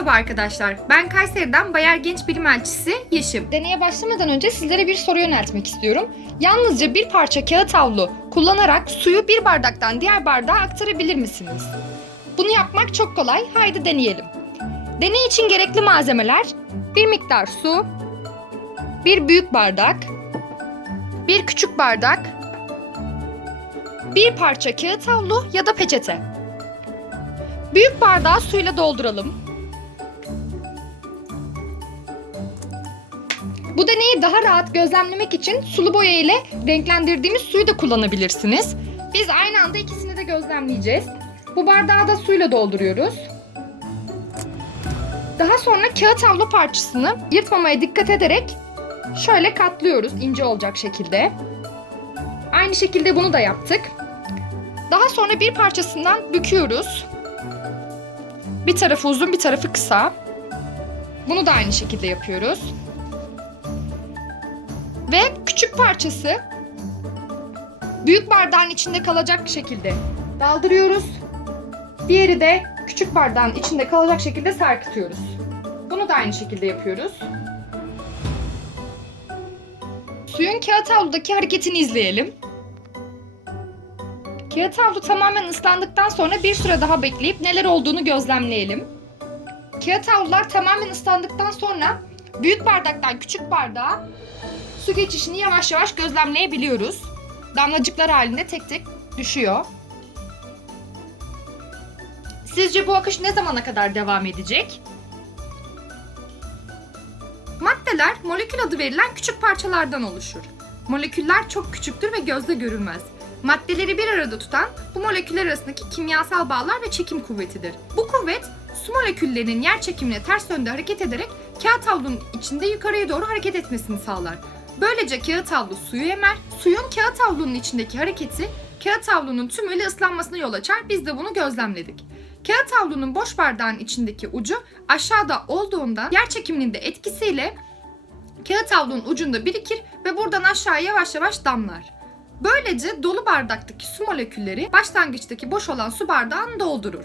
Merhaba arkadaşlar. Ben Kayseri'den Bayer Genç Bilim Elçisi Yeşim. Deneye başlamadan önce sizlere bir soru yöneltmek istiyorum. Yalnızca bir parça kağıt havlu kullanarak suyu bir bardaktan diğer bardağa aktarabilir misiniz? Bunu yapmak çok kolay. Haydi deneyelim. Deney için gerekli malzemeler bir miktar su, bir büyük bardak, bir küçük bardak, bir parça kağıt havlu ya da peçete. Büyük bardağı suyla dolduralım. Bu deneyi daha rahat gözlemlemek için sulu boya ile renklendirdiğimiz suyu da kullanabilirsiniz. Biz aynı anda ikisini de gözlemleyeceğiz. Bu bardağı da suyla dolduruyoruz. Daha sonra kağıt havlu parçasını yırtmamaya dikkat ederek şöyle katlıyoruz ince olacak şekilde. Aynı şekilde bunu da yaptık. Daha sonra bir parçasından büküyoruz. Bir tarafı uzun bir tarafı kısa. Bunu da aynı şekilde yapıyoruz. Ve küçük parçası büyük bardağın içinde kalacak şekilde daldırıyoruz. Diğeri de küçük bardağın içinde kalacak şekilde sarkıtıyoruz. Bunu da aynı şekilde yapıyoruz. Suyun kağıt havludaki hareketini izleyelim. Kağıt havlu tamamen ıslandıktan sonra bir süre daha bekleyip neler olduğunu gözlemleyelim. Kağıt havlular tamamen ıslandıktan sonra büyük bardaktan küçük bardağa su geçişini yavaş yavaş gözlemleyebiliyoruz. Damlacıklar halinde tek tek düşüyor. Sizce bu akış ne zamana kadar devam edecek? Maddeler molekül adı verilen küçük parçalardan oluşur. Moleküller çok küçüktür ve gözle görülmez. Maddeleri bir arada tutan bu moleküller arasındaki kimyasal bağlar ve çekim kuvvetidir. Bu kuvvet su moleküllerinin yer çekimine ters yönde hareket ederek kağıt havlunun içinde yukarıya doğru hareket etmesini sağlar. Böylece kağıt havlu suyu emer, suyun kağıt havlunun içindeki hareketi kağıt havlunun tümüyle ıslanmasına yol açar. Biz de bunu gözlemledik. Kağıt havlunun boş bardağın içindeki ucu aşağıda olduğundan yer çekiminin de etkisiyle kağıt havlunun ucunda birikir ve buradan aşağıya yavaş yavaş damlar. Böylece dolu bardaktaki su molekülleri başlangıçtaki boş olan su bardağını doldurur.